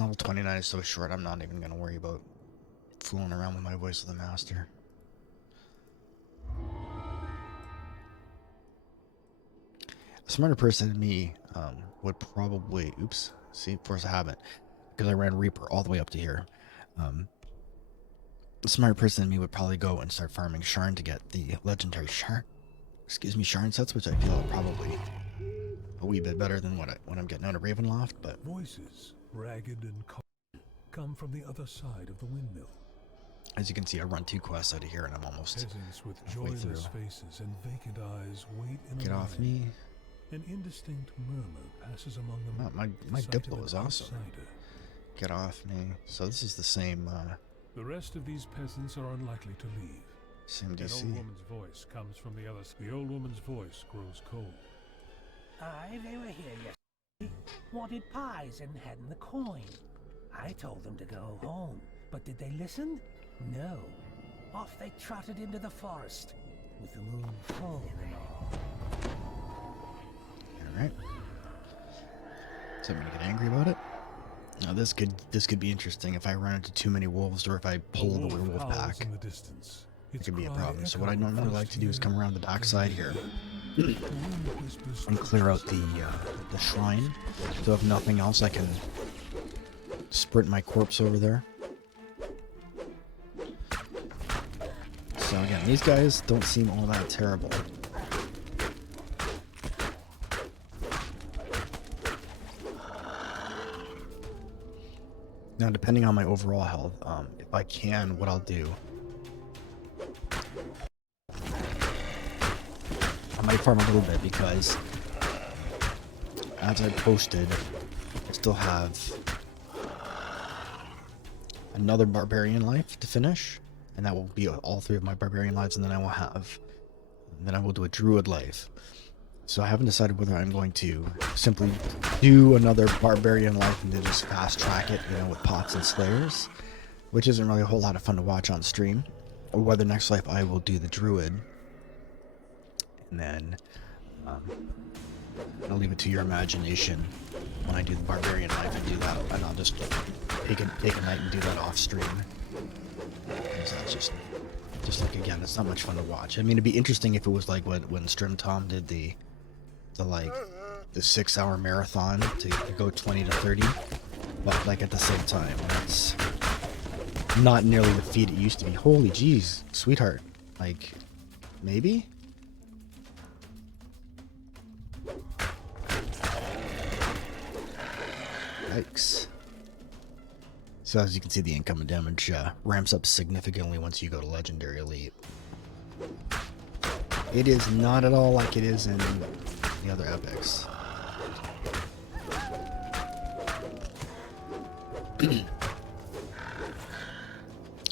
Level 29 is so short, I'm not even going to worry about fooling around with my voice of the master. A smarter person than me would probably... Oops. See, of course I haven't. Because I ran Reaper all the way up to here. A smarter person than me would probably go and start farming Sharn to get the legendary Sharn. Excuse me, Sharn sets, which I feel are probably a wee bit better than what I'm getting out of Ravenloft, but... Voices, ragged and come from the other side of the windmill. As you can see, I run 2 quests out of here, and I'm almost Peasants with halfway through. joyless faces and vacant eyes wait in Get a off line. me. An indistinct murmur passes among them. Oh, my Diplo is awesome. Get off me. So this is the same, The rest of these peasants are unlikely to leave. same An DC. old woman's voice comes from the other side. The old woman's voice grows cold. Aye, they were here yesterday. Wanted pies and hadn't the coin. I told them to go home, but did they listen? No. Off they trotted into the forest, with the moon full and all. Alright. So I'm gonna get angry about it. Now this could be interesting if I run into too many wolves or if I pull the werewolf pack. In the distance. It could be a problem. So what I normally like to do is come around the backside here and clear out the shrine. So if nothing else, I can sprint my corpse over there. So again, these guys don't seem all that terrible. Now, depending on my overall health, if I can, what I'll do, I might farm a little bit because, as I posted, I still have another barbarian life to finish, and that will be all 3 of my barbarian lives, and then I will do a druid life. So I haven't decided whether I'm going to simply do another barbarian life and then just fast track it, with pots and slayers, which isn't really a whole lot of fun to watch on stream, or whether next life I will do the druid, and then I'll leave it to your imagination when I do the barbarian life and do that, and I'll just take a night and do that off stream. Because that's just like, again, it's not much fun to watch. I mean, it'd be interesting if it was like when Strim Tom did the 6-hour marathon to go 20 to 30, but like at the same time, it's not nearly the feat it used to be. Holy jeez, sweetheart, like maybe. Yikes. So as you can see, the incoming damage ramps up significantly once you go to Legendary Elite. It is not at all like it is in the other epics.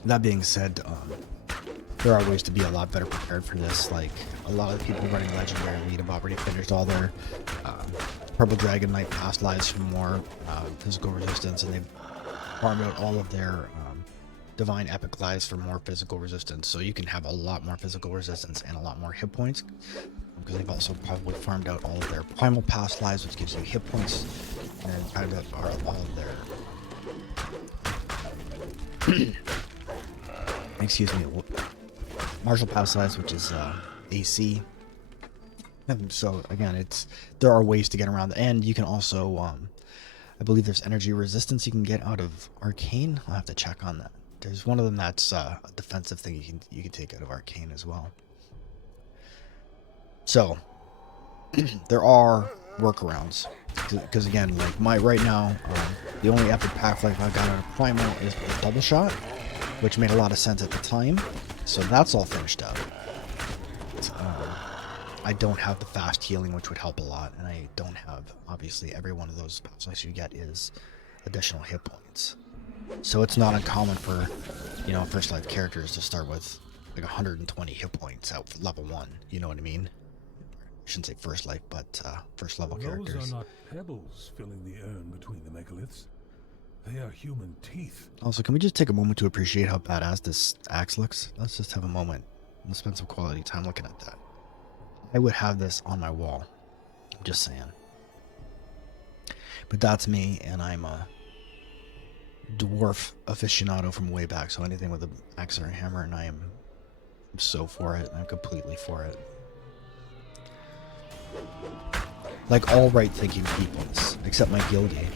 That being said, there are ways to be a lot better prepared for this. Like, a lot of the people running Legendary Elite have already finished all their Purple Dragon Knight past lives for more physical resistance, and they've farmed out all of their Divine Epic lives for more physical resistance. So you can have a lot more physical resistance and a lot more hit points, because they've also probably farmed out all of their Primal past lives, which gives you hit points, and then farmed out all of their excuse me, Martial past lives, which is AC. And so again, there are ways to get around the end. You can also I believe there's energy resistance you can get out of Arcane. I'll have to check on that. There's one of them that's a defensive thing you can take out of Arcane as well. So there are workarounds, because again, like right now, the only epic pack life I've got out of Primal is Double Shot, which made a lot of sense at the time. So that's all finished up. I don't have the fast healing, which would help a lot, and I don't have, obviously, every one of those past lives you get is additional hit points. So it's not uncommon for, first life characters to start with like 120 hit points at level 1. You know what I mean? I shouldn't say first life, but first level characters. Those are not pebbles filling the urn between the megaliths. They are human teeth. Also, can we just take a moment to appreciate how badass this axe looks? Let's just have a moment. Let's spend some quality time looking at that. I would have this on my wall. I'm just saying. But that's me, and I'm dwarf aficionado from way back, so anything with an axe or a hammer, and I'm so for it. I'm completely for it. Like all right-thinking peoples, except my guildie.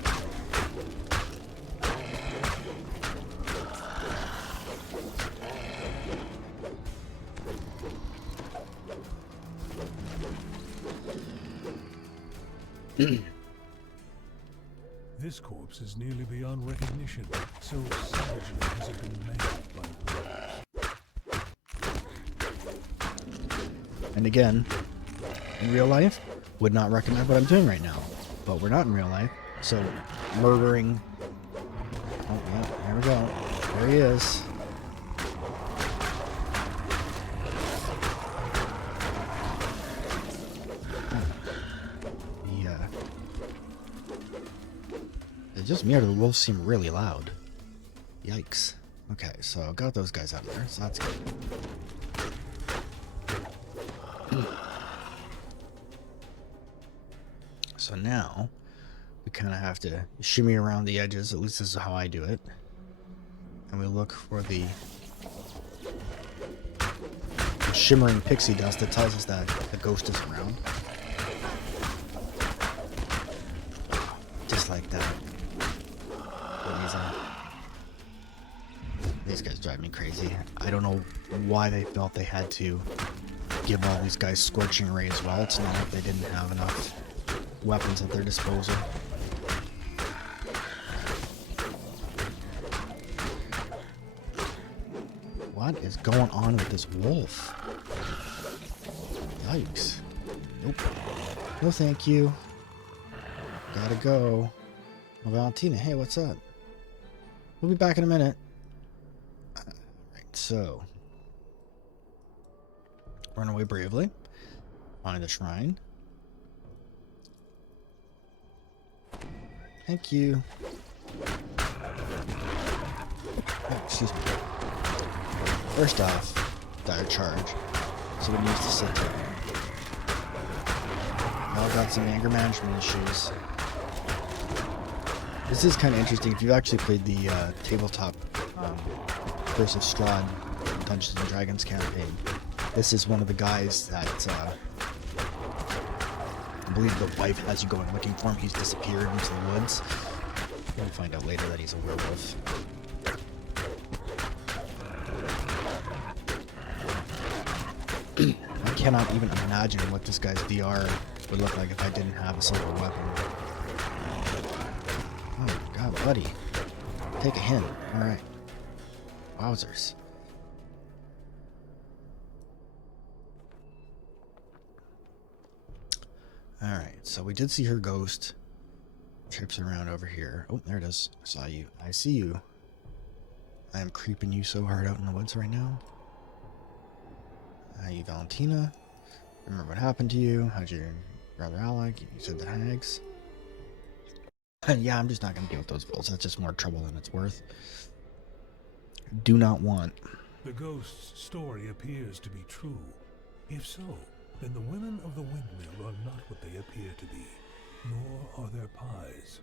This corpse is nearly beyond recognition. So savagely has it been made by wolves. And again, in real life, would not recommend what I'm doing right now. But we're not in real life, so murdering... Oh, yeah, there we go. There he is. It's just me or do the wolves seem really loud? Yikes. Okay, so got those guys out of there, so that's good. So now, we kind of have to shimmy around the edges, at least this is how I do it. And we look for the shimmering pixie dust that tells us that the ghost is around. Just like that. These guys drive me crazy. I don't know why they felt they had to give all these guys scorching ray as well. It's not like they didn't have enough weapons at their disposal. What is going on with this wolf? Yikes. Nope. No thank you. Gotta go. Oh, Valentina, hey, what's up? We'll be back in a minute. Alright, so. Run away bravely. Find the shrine. Thank you. Oh, excuse me. First off, dire charge. So it needs to sit there. Y'all got some anger management issues. This is kind of interesting. If you've actually played the tabletop Curse of Strahd Dungeons and Dragons campaign, this is one of the guys that I believe the wife has you going looking for him. He's disappeared into the woods. You'll find out later that he's a werewolf. I cannot even imagine what this guy's VR would look like if I didn't have a silver weapon. Oh my god, buddy. Take a hint. Alright. Wowzers. Alright, so we did see her ghost. Trips around over here. Oh, there it is. I saw you. I see you. I am creeping you so hard out in the woods right now. You, Valentina. Remember what happened to you? How'd your brother Alec? You said the hags. Yeah, I'm just not going to deal with those bulls. That's just more trouble than it's worth. Do not want. The ghost's story appears to be true. If so, then the women of the windmill are not what they appear to be, nor are their pies.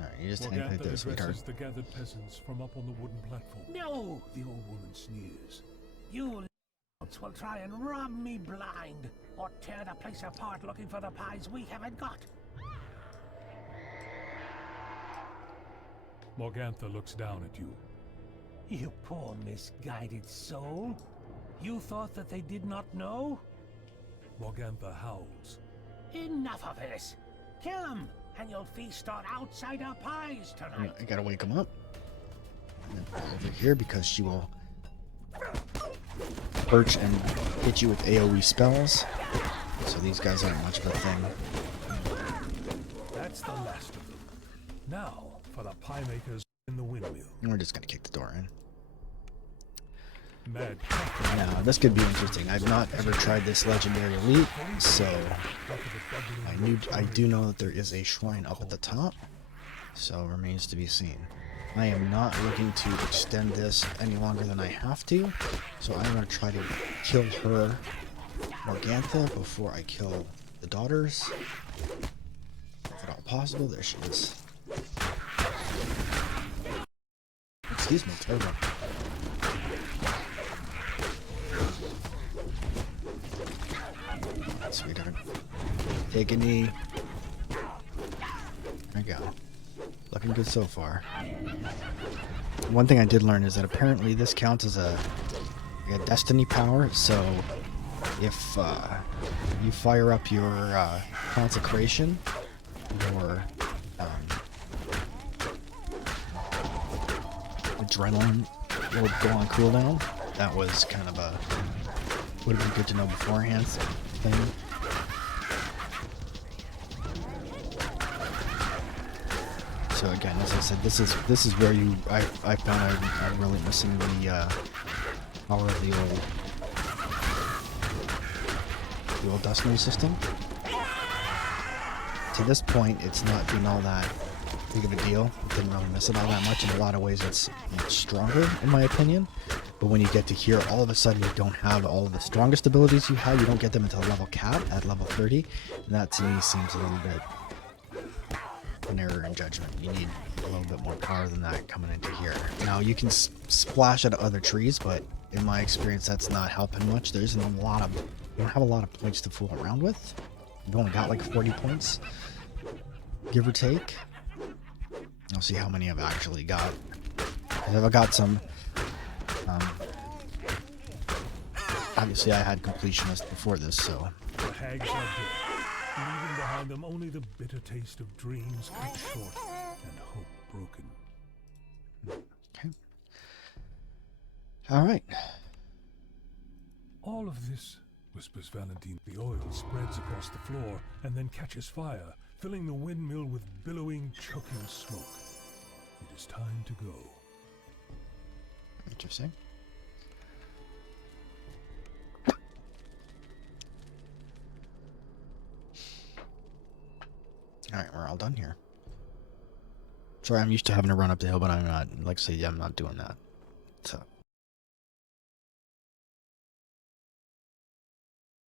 Alright, you just hang like this, sweetheart. The gathered peasants from up on the wooden platform. No! The old woman sneers. You will try and rob me blind, or tear the place apart looking for the pies we haven't got. Morgantha looks down at you. You poor misguided soul. You thought that they did not know? Morgantha howls. Enough of this. Kill him, and you'll feast on outsider pies tonight. I gotta wake him up. And then over here because she will perch and hit you with AoE spells. So these guys aren't much of a thing. That's the last of them. Now for the pie makers in the windmill. And we're just gonna kick the door in. Mad. Now this could be interesting. I've not ever tried this legendary elite, so I do know that there is a shrine up at the top. So it remains to be seen. I am not looking to extend this any longer than I have to, so I'm going to try to kill her, Morgantha, before I kill the daughters. If at all possible, there she is. Excuse me, turbo. Sweetheart. Take a knee. There you go. Looking good so far. One thing I did learn is that apparently this counts as a destiny power, so if you fire up your consecration, your adrenaline will go on cooldown. That was kind of a would have been good to know beforehand thing. So again, as I said, this is where I found I'm really missing the power of the old destiny system. To this point, it's not been all that big of a deal. Didn't really miss it all that much. In a lot of ways, it's much stronger, in my opinion. But when you get to here, all of a sudden you don't have all of the strongest abilities you have. You don't get them until level cap at level 30. And that to me seems a little bit an error in judgment. You need a little bit more power than that coming into here. Now you can splash at other trees, but in my experience, that's not helping much. There isn't a lot of, you don't have a lot of points to fool around with. You've only got like 40 points, give or take. I'll see how many I've actually got. I've got some. Obviously, I had completionist before this, so. The hags are dead, leaving behind them only the bitter taste of dreams cut short and hope broken. Okay. All right. All of this, whispers Valentine. The oil spreads across the floor and then catches fire, filling the windmill with billowing, choking smoke. It is time to go. Interesting. Alright, we're all done here. Sorry, I'm used to having to run up the hill, but I'm not, like I say, I'm not doing that. So.